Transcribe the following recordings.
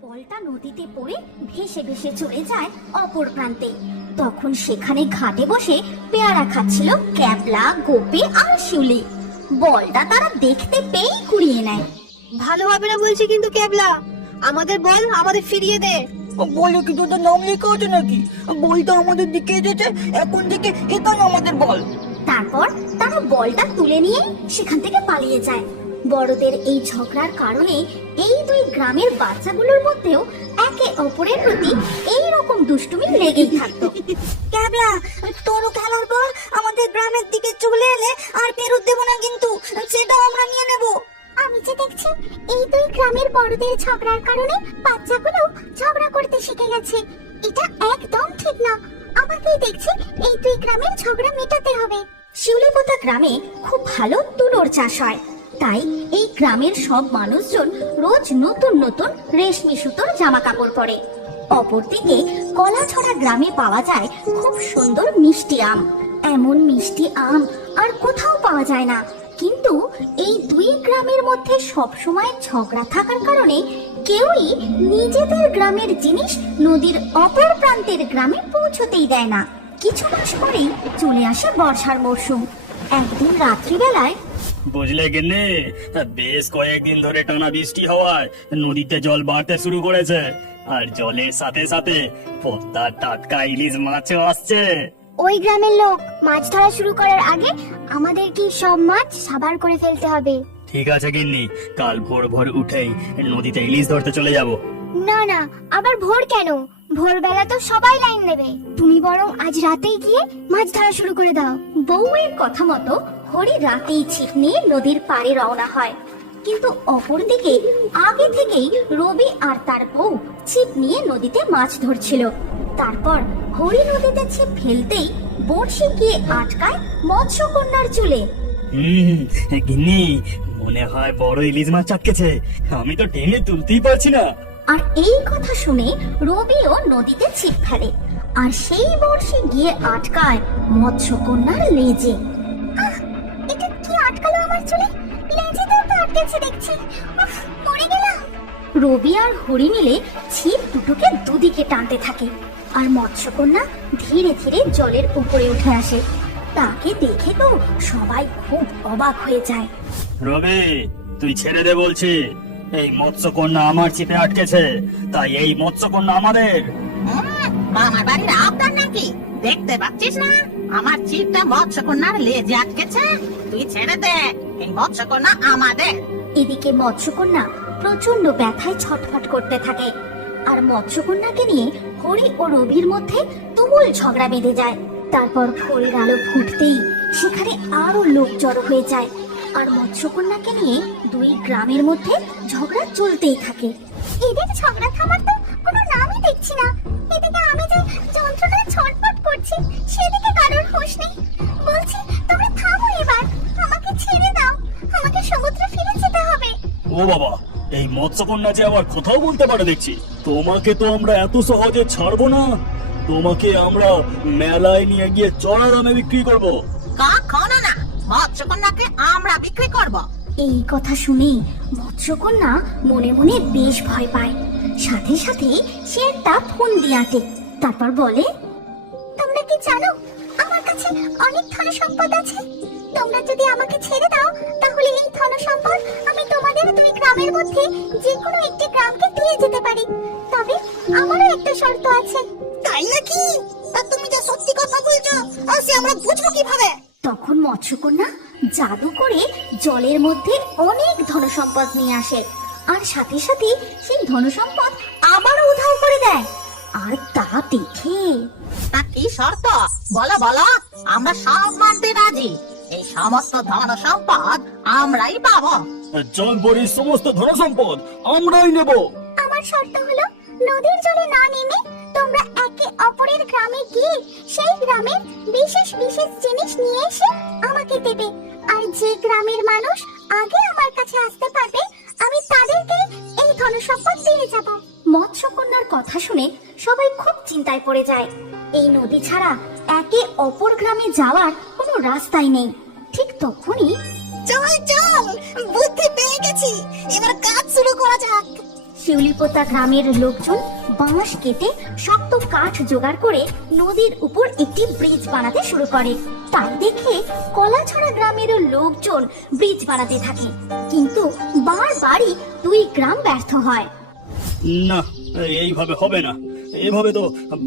বলটা নদীতে পড়ে ভেসে ভেসে চলে যায় অপর প্রান্তে। তখন সেখানে ঘাটে বসে পেয়ারা খাচ্ছিল ক্যাবলা, গোপে আর শিউলি। বলটা তারা দেখতে পেয়েই কুড়িয়ে নেয়। ভালো হবে না বলছি কিন্তু ক্যাবলা, আমাদের বল আমাদের ফিরিয়ে দে। বলে কি তোদের নাম লেখা আছে নাকি? বলটা আমাদের দিকে এসেছে, এখন থেকে এখানে আমাদের বল। তারপর তারা বলটা তুলে নিয়ে সেখান থেকে পালিয়ে যায়। বড়দের এই ঝগড়ার কারণে এই দুই গ্রামের বাচ্চাগুলোর মধ্যেও একে অপরের প্রতি এই রকম দুষ্টুমি লেগেই থাকতো। ক্যাবলা, তোরও খেলার বল আমাদের গ্রামের দিকে চলে এলে আর ফেরত দেবো না, কিন্তু সেটাও আমরা নিয়ে নেব। আমি যে দেখছি এই দুই গ্রামের বড়দের ঝগড়ার কারণে বাচ্চাগুলো ঝগড়া করতে শিখে গেছে। এটা একদম ঠিক না। আমাকেই দেখছি এই দুই গ্রামের ঝগড়া মেটাতে হবে। শিউলিপোতা গ্রামে খুব ভালো তুলোর চাষ হয়, তাই এই গ্রামের সব মানুষজন রোজ নতুন নতুন রেশমি সুতোর জামা কাপড় পরে। অপরদিকে কলাছড়া গ্রামে পাওয়া যায় খুব সুন্দর মিষ্টি আম। এমন মিষ্টি আম আর কোথাও পাওয়া যায় না। কিন্তু এই দুই গ্রামের মধ্যে সব সময় ঝগড়া থাকার কারণে কেউই নিজেদের গ্রামের জিনিস নদীর অপর প্রান্তের গ্রামে পৌঁছতেই দেয় না। কিছু মাস পরেই চলে আসে বর্ষার মরশুম। একদিন রাত্রিবেলায়, বুঝলে গিন্নি, বেশ কয়েকদিন ধরে টানা বৃষ্টি হওয়ায় নদীতে জল বাড়তে শুরু করেছে, আর জলের সাথে সাথে পদ্মার টাটকা ইলিশ মাছও আসছে। ওই গ্রামের লোক মাছ ধরা শুরু করার আগে আমাদের কি সব মাছ সাবার করে ফেলতে হবে। ঠিক আছে গিন্নি, কাল ভোর ভোর উঠেই নদীতে ইলিশ ধরতে চলে যাব। না না, আবার ভোর কেন? ভোরবেলা তো সবাই লাইন দেবে। তুমি বরং আজ রাতেই গিয়ে মাছ ধরা শুরু করে দাও। বউয়ের কথা মতো হরি রাতেই ছিপ নিয়ে নদীর পাড়ে রওনা হয়। কিন্তু অপরদিকে আগে থেকেই রবি আর তার বউ ছিপ নিয়ে নদীতে মাছ ধরছিল। তারপর হরি নদীতে ছিপ ফেলতেই বড়শি গিয়ে আটকায় মৎস্যকন্যার চুলে। গিন্নি, মনে হয় বড় ইলিশ মাছ আটকেছে, আমি তো টেনে তুলতেই পারছি না। আর এই কথা শুনে রবিও নদীতে ছিপ ফেলে, আর সেই বড়শি গিয়ে আটকায় মৎস্যকন্যার লেজে। এটা কি আটকালো আমার চুলে? লেজেতেও তো আটকেছে দেখছি। উফ, মরে গেলাম। রবি আর হরি মিলে ছিপ দুটোকে দুদিকে টানতে থাকে, আর মৎস্যকন্যা ধীরে ধীরে জলের উপরে উঠে আসে। তাকে দেখে তো সবাই খুব অবাক হয়ে যায়। রবি, তুই ছেড়ে দে বলছি। এই মৎস্যকন্যা আমার চিপে আটকেছে, তাই এই মৎস্যকন্যা আমাদের। মামার বাড়ির আবদার নাকি? দেখতে পাচ্ছিস না আমার চিপটা মৎস্যকন্যার লেজে আটকেছে? তুই ছেড়ে দে, এই মৎস্যকন্যা আমাদের। এদিকে মৎস্যকন্যা প্রচন্ড ব্যথায় ছটফট করতে থাকে, আর মৎস্যকন্যাকে নিয়ে হরি ও রবির মধ্যে তুমুল ঝগড়া বেঁধে যায়। তারপর ভোরের আলো ফুটতেই সেখানে আরো লোক জড়ো হয়ে যায়, আর মৎস্যকন্যাকে নিয়ে দুই গ্রামের মধ্যে ঝগড়া চলতেই থাকে। এদের ঝগড়া থামার তো কোনো নামই দেখছি না। এদিকে আমি যে যন্ত্রণায় ছটফট করছি, সেদিকে কারোর হুঁশ নেই। বলছি, তোমরা থামো এবার, আমাকে ছেড়ে দাও, আমাকে সমুদ্রে ফিরে যেতে হবে। ও বাবা, এই মৎস্যকন্যা যে আবার কোথাও বলতে পারে দেখছি। তোমাকে তো আমরা এত সহজে ছাড়বো না, তোমাকে আমরা মেলায় নিয়ে গিয়ে চড়া দামে বিক্রি করব। কখনো না, মৎস্যকন্যাকে আমরা বিক্রি করব। এই কথা শুনে মৎস্যকন্যা মনে মনে বেশ ভয় পায়। সাথে সাথে সে একটা ফোন দিয়ে আঁটে। তারপর বলে, তোমরা কি জানো আমার কাছে অনেক ধন সম্পদ আছে? তোমরা যদি আমাকে ছেড়ে দাও, তাহলে এই ধন সম্পদ আমি তোমাদের দুই গ্রামের মধ্যে যে কোনো একটি গ্রামকে দিয়ে যেতে পারি। তবে আমারও একটা শর্ত আছে। তাই নাকি? তা তুমি যে সত্যি কথা বলছো, আর সে আমরা বুঝবো কিভাবে? তখন মৎস্যকন্যা জাদু করে জলের মধ্যে অনেক ধনসম্পদ নিয়ে আসে, আর সাথে সাথে সেই ধনসম্পদ আবারও উধাও করে দেয়। আর তা দেখে, তা কি শর্ত? বলো বলো, আমরা সব মানতে রাজি। এই সমস্ত ধন সম্পদ আমরাই পাবো। জলপরীর সমস্ত ধন সম্পদ আমরাই নেব। আমার শর্ত হলো, নদীর জলে না নেমে তোমরা একে অপরের গ্রামে গিয়ে সেই গ্রামের বিশেষ বিশেষ জিনিস নিয়ে এসে আমাকে দেবে। আর যে গ্রামের মানুষ আগে আমার কাছে আসতে পারবে, আমি তাদেরকে এই ধনসম্পদ দিয়ে যাব। মৎস্যকন্যার কথা শুনে সবাই খুব চিন্তায় পড়ে যায়। এই নদী ছাড়া একে অপর গ্রামে যাওয়ার কোনো রাস্তাই নেই। ঠিক তখনই চল চল, বুদ্ধি পেয়ে গেছি, এবার কাজ শুরু করা যাক। শিউলিপোতা গ্রামের লোকজন বাঁশ কেটে শক্ত কাঠ জোগাড় করে নদীর উপর একটি ব্রিজ বানাতে শুরু করে। তাই দেখে কলাছড়া গ্রামেরও লোকজন ব্রিজ বানাতে থাকে, কিন্তু বারবারই দুই গ্রাম ব্যর্থ হয়। না, এইভাবে হবে না। এভাবে তো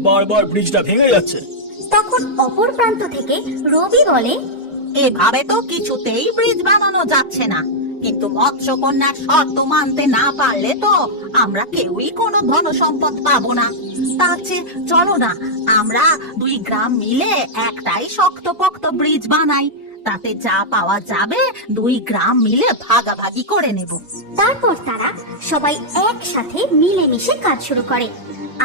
বারবার ব্রিজটা ভেঙে যাচ্ছে। তখন অপর প্রান্ত থেকে রবি বলে, এভাবে তো কিছুতেই ব্রিজ বানানো যাচ্ছে না। কিন্তু মৎস্যকন্যার শর্ত মানতে না পারলে তো আমরা কেউই কোনো ধন সম্পদ পাবো না। তার চেয়ে চলো না আমরা দুই গ্রাম মিলে একটাই শক্তপোক্ত ব্রিজ বানাই, তাতে যা পাওয়া যাবে দুই গ্রাম মিলে ভাগাভাগি করে নেব। তারপর তারা সবাই একসাথে মিলেমিশে কাজ শুরু করে,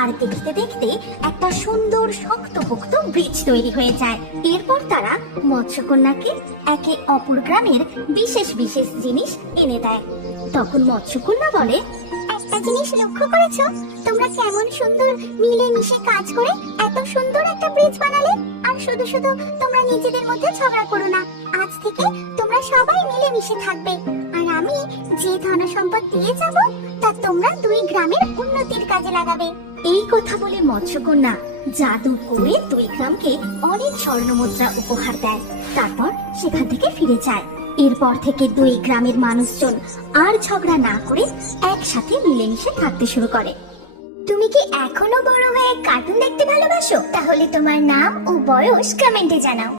আর দেখতে দেখতে একটা সুন্দর শক্তপোক্ত ব্রিজ তৈরি হয়ে যায়। এরপর তারা মৎস্যকন্যাকে একে অপর গ্রামের বিশেষ বিশেষ জিনিস এনে দেয়। তখন মৎস্যকন্যা বলে, একটা জিনিস লক্ষ্য করেছো? তোমরা কেমন সুন্দর মিলেমিশে কাজ করে এত সুন্দর একটা ব্রিজ বানালে। আর শুধু শুধু তোমরা নিজেদের মধ্যে ঝগড়া করো না, আজ থেকে তোমরা সবাই মিলেমিশে থাকবে। আর আমি যে ধন সম্পদ দিয়ে যাব তা তোমরা দুই গ্রামের উন্নতির কাজে লাগাবে। এই কথা বলে মৎস্যকন্যা জাদু করে দুই গ্রামকে অনেক স্বর্ণমুদ্রা উপহার দেয়। তারপর সেখান থেকে ফিরে যায়। এরপর থেকে দুই গ্রামের মানুষজন আর ঝগড়া না করে একসাথে মিলেমিশে থাকতে শুরু করে। তুমি কি এখনো বড় হয়ে কার্টুন দেখতে ভালোবাসো? তাহলে তোমার নাম ও বয়স কমেন্টে জানাও।